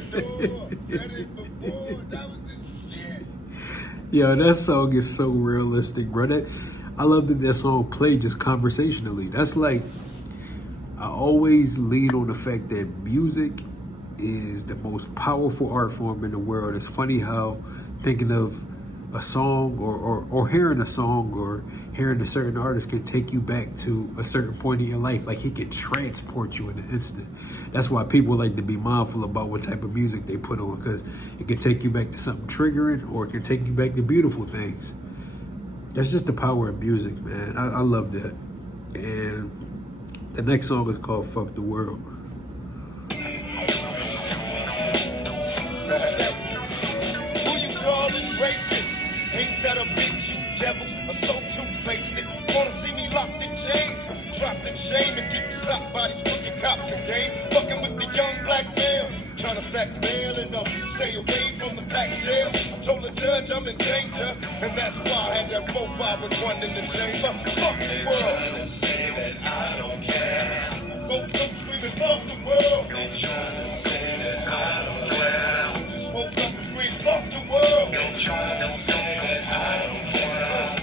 Said it before, that was the shit. Yo, that song is so realistic, bro. I love that song played just conversationally. That's like, I always lean on the fact that music is the most powerful art form in the world. It's funny how thinking of a song or hearing a song or hearing a certain artist can take you back to a certain point in your life. Like he can transport you in an instant. That's why people like to be mindful about what type of music they put on, because it can take you back to something triggering or it can take you back to beautiful things. That's just the power of music, man. I love that. And the next song is called Fuck the World. Who you calling rapist? Ain't that a bitch? You devils are so two-faced. It. Wanna see me locked in chains, dropped in shame, and getting socked by these crooked cops again. Fucking with the young black male, trying to stack bail and stay away from the black jails. Told the judge I'm in danger, and that's why I had that 4-5 with one in the chamber. Fuck the world. Trying to say that I don't care. Both them screaming, fuck the world. They trying to say that I don't care. Just woke up and screamed, fuck the world. They trying to say that I don't care.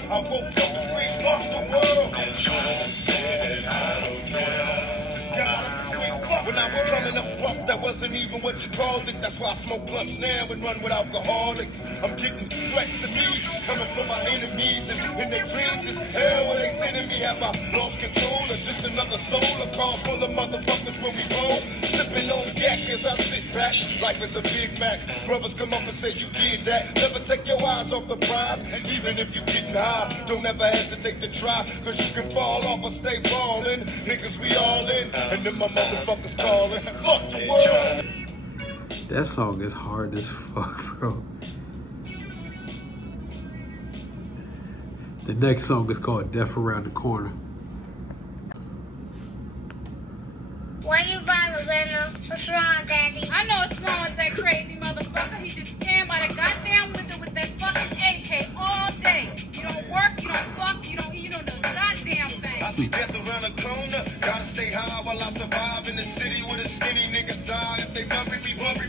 I woke up and screamed, fuck the world. They trying to say that I don't care. Just got up and screamed, fuck. When I was coming up rough, that wasn't even what you called it. That's why I smoke blunts now and run with alcoholics. I'm getting threats to me, coming from my enemies, and in their dreams is hell when they sending me. Have I lost control or just another soul? A car full of motherfuckers when we roll, sipping on yak as I sit back. Life is a Big Mac. Brothers come up and say you did that. Never take your eyes off the prize, even if you getting high. Don't ever hesitate to try, cause you can fall off or stay ballin'. Niggas, we all in, and then my motherfuckers calling. Fuck the world. That song is hard as fuck, bro. The next song is called Death Around the Corner. Why you bother, Venom? What's wrong, Daddy? I know what's wrong with that crazy motherfucker. He just stand by the goddamn window with that fucking AK all day. You don't work, you don't fuck, you don't do the goddamn thing. I see death around the corner. Gotta stay high while I survive in the city where the skinny niggas die. If they worry me,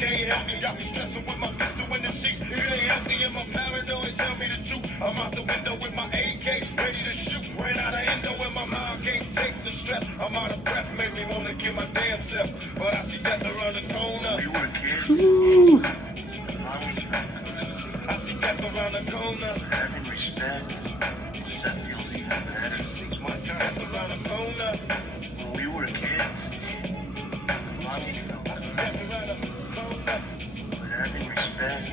can't help me. Got me stressing with my pistol in the sheets. It ain't healthy in my paranoid. Tell me the truth. I'm out the window with my AK, ready to shoot. Ran out of endo and my mind can't take the stress. I'm out of breath, make me wanna kill my damn self. But I see death around the corner. We were kids. I see death around the corner. Having respect, that feels even better. 6 months death around the corner. When we were kids, Death around the corner. but having respect,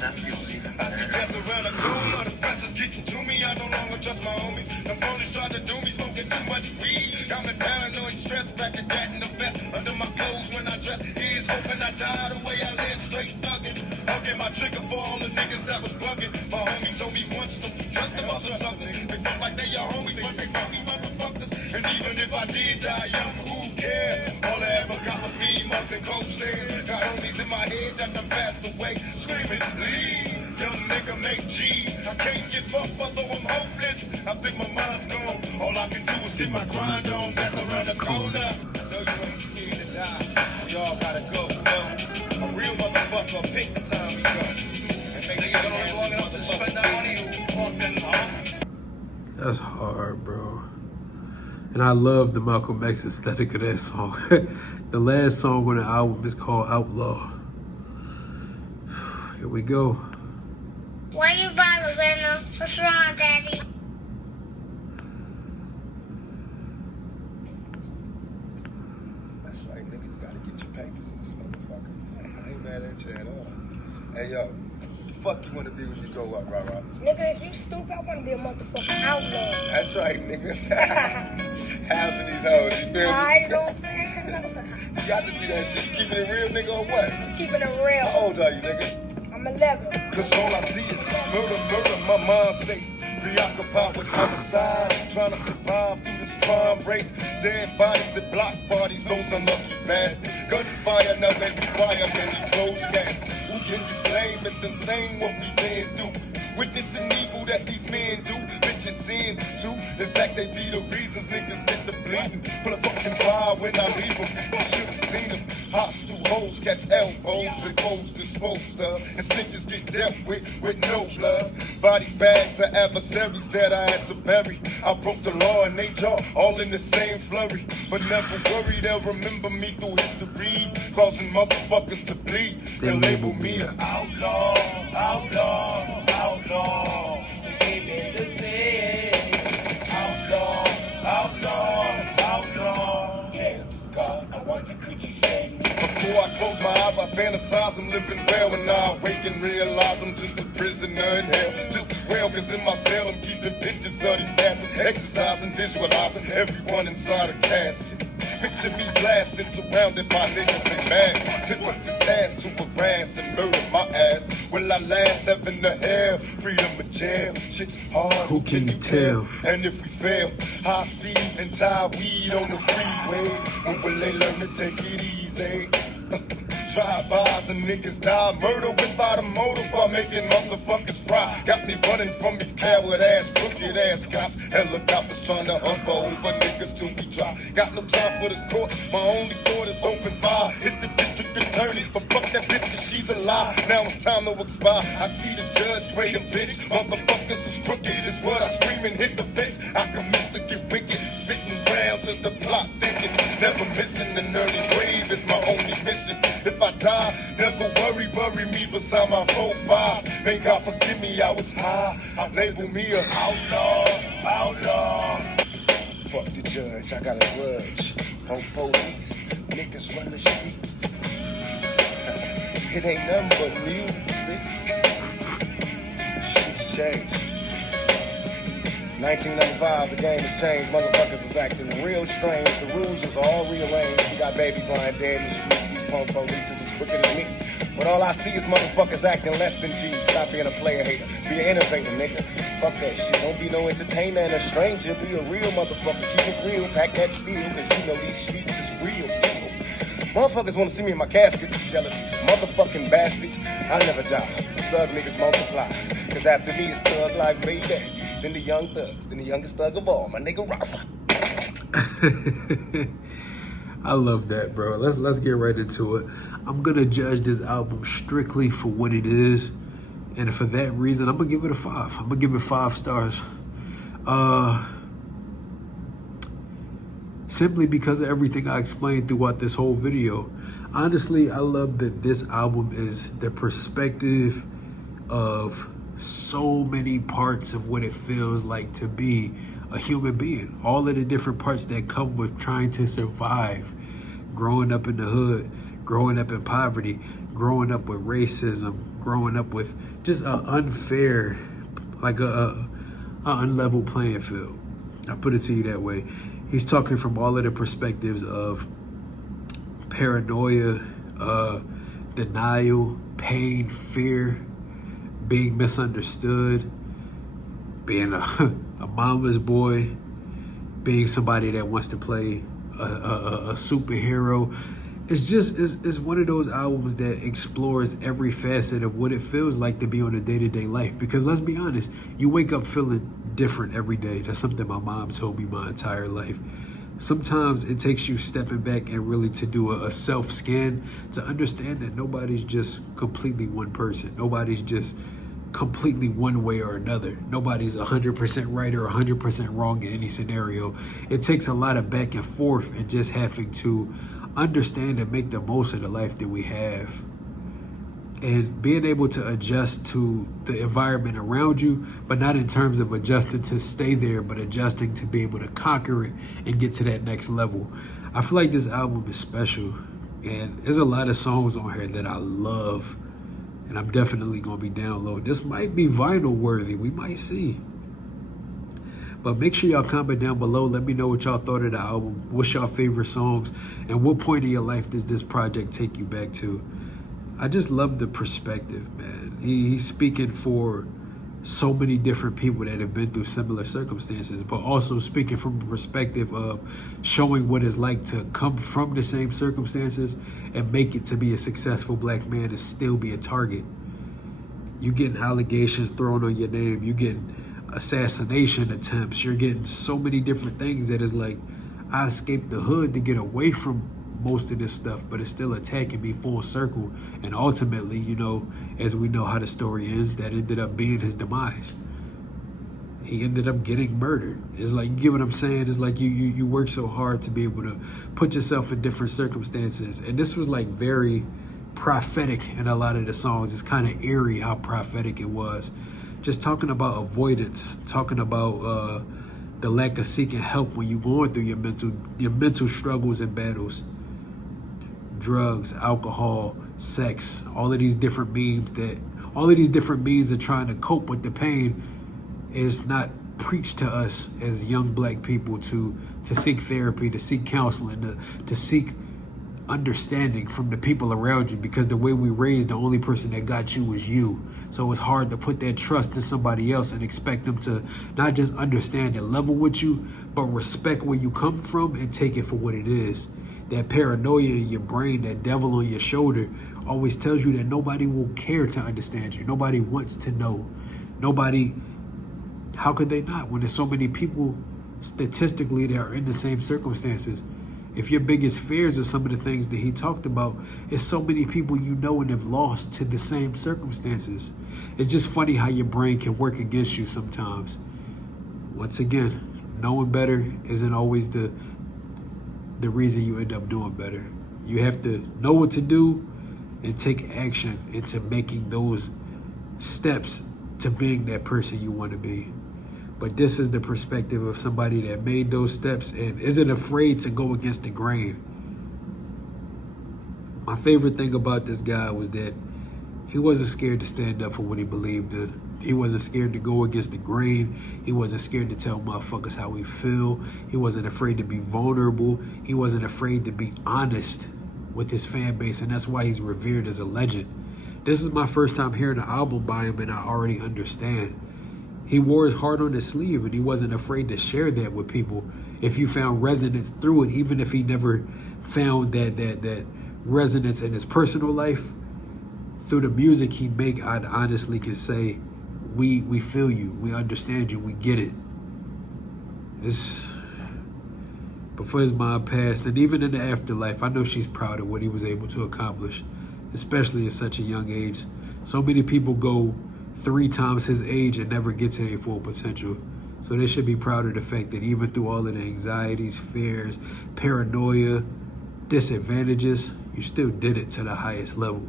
that feels even I see better. death around the corner. The pressure's getting to me. I no longer trust my homies. The phonies tried to do me, smoking too much weed. Got me paranoid, stressed, back to that in the vest. Under my clothes when I dress. Here's hoping I die the way I live, straight thugging. I'll get my trigger for all the niggas that was bugging. My homie told me once, don't you trust them other suckers. They felt like they your homies, but they phony motherfuckers. And even if I did die young, who cares? All I ever got was me, mugs and cold stairs. Got homies in my head that done passed away, screaming, please, young nigga make G's. I can't give up, although I'm hopeless. I think my mind's gone. All I can do is get my grind on, back around the corner. No, you ain't scared to die. We all gotta go, A real motherfucker, pick the time we go. And make sure you don't long enough to spend that money, you fucking That's hard, bro. And I love the Malcolm X aesthetic of that song. The last song on the album is called Outlaw. Here we go. Why you bother, Venom? What's wrong, Daddy? That's right, nigga. You gotta get your papers in this motherfucker. I ain't mad at you at all. Hey, yo. The fuck you wanna be when you grow up, rah-rah? Nigga, if you stupid, I wanna be a motherfucking outlaw. That's right, nigga. Housing these hoes, you feel me? I don't think You got to do that shit. Keeping it real, nigga, or what? keeping it real. How old are you, nigga? I'm 11. Cause all I see is murder, my mind state. Preoccupied with homicide, trying to survive through this crime rate. Dead bodies at block parties, those unlucky bastards. Gunfire now they require many closed casts. Who can you blame? It's insane what we been through. Witnessing evil that these men do, bitches sin too. In fact, they be the reasons niggas get the bleeding. Full of fucking fire when I leave them. You should've seen them. Hostile hoes catch elbows and foes disposed of. And snitches get dealt with no love. Body bags of adversaries that I had to bury. I broke the law and they jaw all in the same flurry. But never worry, they'll remember me through history. Causing motherfuckers to bleed. They'll label me an outlaw, outlaw, outlaw. They gave me the same. Outlaw, outlaw, outlaw. Yeah, God, I wonder could you save me? Before I close my eyes, I fantasize I'm living well. And now I wake and realize I'm just a prisoner in hell. Just as well, cause in my cell I'm keeping pictures of these bastards. Exercising, visualizing everyone inside a casket. Picture me blasted, surrounded by niggas in masks. Sit with his ass to harass and murder my ass. Will I last heaven to hell? Freedom or jail? Shit's hard, Who can you tell? And if we fail, high speeds and tie weed on the freeway. When will they learn to take it easy? Drive-bys and niggas die. Murder without a motive while making motherfuckers fry. Got me running from these coward-ass, crooked-ass cops. Helicopters trying to hover over niggas till we drop. Got no time for the court. My only thought is open fire. Hit the district attorney, but fuck that bitch cause she's alive. Now it's time to expire. I see the judge spray the bitch. Motherfuckers is crooked is what I scream and hit the fence. I commence to get wicked. Spitting rounds as the plot thickens. Never missing an early grave is my only mission. If I die, never worry, bury me beside my 4-5. May God forgive me, I was high. I label me a outlaw, outlaw. Fuck the judge, I got a grudge. On police, niggas run the streets. It ain't nothing but music. Shit's changed. 1995, the game has changed. Motherfuckers is acting real strange. The rules is all rearranged. We got babies lying dead in the streets. These punk police is as crooked as me. But all I see is motherfuckers acting less than G's. Stop being a player hater. Be an innovator, nigga. Fuck that shit. Don't be no entertainer and a stranger. Be a real motherfucker. Keep it real. Pack that steel. Cause you know these streets is real. Motherfuckers wanna see me in my casket. Jealous motherfucking bastards. I'll never die. Thug niggas multiply. Cause after me it's thug life, baby. Then the young thugs. Then the youngest thug of all. My nigga Rafa. I love that, bro. Let's get right into it. I'm gonna judge this album strictly for what it is, and for that reason, I'm gonna give it a 5. I'm gonna give it 5 stars. Simply because of everything I explained throughout this whole video. Honestly, I love that this album is the perspective of so many parts of what it feels like to be a human being. All of the different parts that come with trying to survive, growing up in the hood, growing up in poverty, growing up with racism, growing up with just an unfair, like a unlevel playing field. I put it to you that way. He's talking from all of the perspectives of paranoia, denial, pain, fear, being misunderstood, being a mama's boy, being somebody that wants to play a superhero. It's one of those albums that explores every facet of what it feels like to be on a day-to-day life. Because let's be honest, you wake up feeling different every day. That's something my mom told me my entire life. Sometimes it takes you stepping back and really to do a self-scan to understand that nobody's just completely one person. Nobody's just completely one way or another. Nobody's 100% right or 100% wrong in any scenario. It takes a lot of back and forth and just having to understand and make the most of the life that we have. And being able to adjust to the environment around you, but not in terms of adjusting to stay there, but adjusting to be able to conquer it and get to that next level. I feel like this album is special, and there's a lot of songs on here that I love, and I'm definitely going to be downloading. This might be vinyl worthy. We might see. But make sure y'all comment down below. Let me know what y'all thought of the album. What's y'all favorite songs? And what point of your life does this project take you back to? I just love the perspective, man. He's speaking for so many different people that have been through similar circumstances, but also speaking from the perspective of showing what it's like to come from the same circumstances and make it to be a successful black man and still be a target. You getting allegations thrown on your name. You getting assassination attempts. You're getting so many different things that is like, I escaped the hood to get away from most of this stuff, but it's still attacking me full circle. And ultimately, you know, as we know how the story ends, that ended up being his demise. He ended up getting murdered. It's like, you get what I'm saying? It's like you work so hard to be able to put yourself in different circumstances. And this was like very prophetic in a lot of the songs. It's kind of eerie how prophetic it was. Just talking about avoidance, talking about the lack of seeking help when you're going through your mental struggles and battles. Drugs, alcohol, sex, all of these different means of trying to cope with the pain is not preached to us as young black people to seek therapy, to seek counseling, to seek understanding from the people around you, because the way we raised, the only person that got you was you. So it's hard to put that trust in somebody else and expect them to not just understand and level with you, but respect where you come from and take it for what it is. That paranoia in your brain, that devil on your shoulder, always tells you that nobody will care to understand you. Nobody wants to know. Nobody, how could they not when there's so many people statistically that are in the same circumstances? If your biggest fears are some of the things that he talked about, it's so many people you know and have lost to the same circumstances. It's just funny how your brain can work against you sometimes. Once again, knowing better isn't always the reason you end up doing better. You have to know what to do and take action into making those steps to being that person you want to be. But this is the perspective of somebody that made those steps and isn't afraid to go against the grain. My favorite thing about this guy was that he wasn't scared to stand up for what he believed in. He wasn't scared to go against the grain. He wasn't scared to tell motherfuckers how he feel. He wasn't afraid to be vulnerable. He wasn't afraid to be honest with his fan base, and that's why he's revered as a legend. This is my first time hearing an album by him, and I already understand. He wore his heart on his sleeve, and he wasn't afraid to share that with people. If you found resonance through it, even if he never found that resonance in his personal life, through the music he make, I honestly can say, we feel you, we understand you, we get it. before his mom passed, and even in the afterlife, I know she's proud of what he was able to accomplish, especially at such a young age. So many people go 3 times his age and never get to their full potential. So they should be proud of the fact that even through all of the anxieties, fears, paranoia, disadvantages, you still did it to the highest level.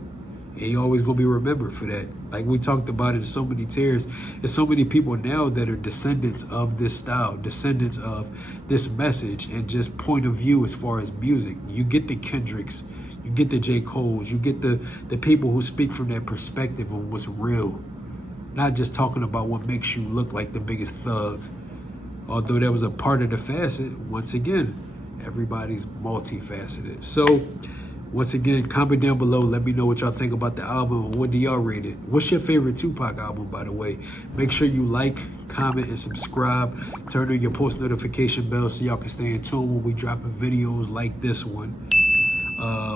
And you're always going to be remembered for that. Like we talked about it in so many tiers. There's so many people now that are descendants of this style, descendants of this message, and just point of view as far as music. You get the Kendricks, you get the J. Coles, you get the people who speak from that perspective of what's real. Not just talking about what makes you look like the biggest thug. Although that was a part of the facet, once again, everybody's multifaceted. So, once again, comment down below. Let me know what y'all think about the album and what do y'all rate it. What's your favorite Tupac album, by the way? Make sure you like, comment, and subscribe. Turn on your post notification bell so y'all can stay in tune when we dropping videos like this one.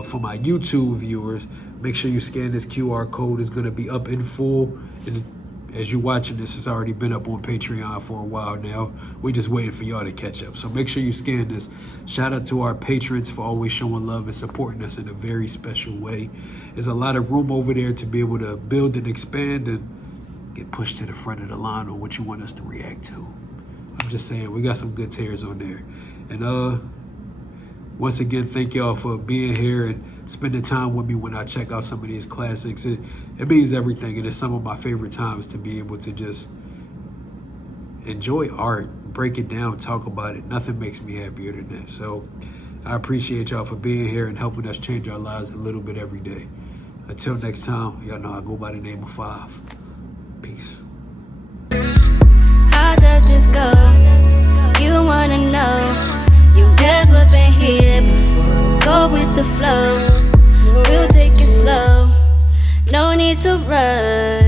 For my YouTube viewers, make sure you scan this QR code. It's going to be up in full. And as you're watching this, it's already been up on Patreon for a while now. We're just waiting for y'all to catch up. So make sure you scan this. Shout out to our patrons for always showing love and supporting us in a very special way. There's a lot of room over there to be able to build and expand and get pushed to the front of the line on what you want us to react to. I'm just saying, we got some good tears on there. And once again, thank y'all for being here and spending time with me when I check out some of these classics. It means everything, and it's some of my favorite times to be able to just enjoy art, break it down, talk about it. Nothing makes me happier than that. So I appreciate y'all for being here and helping us change our lives a little bit every day. Until next time, y'all know I go by the name of 5. Peace. How does this go? You wanna know? You've never been here before. Go with the flow. We'll take it slow. No need to rush.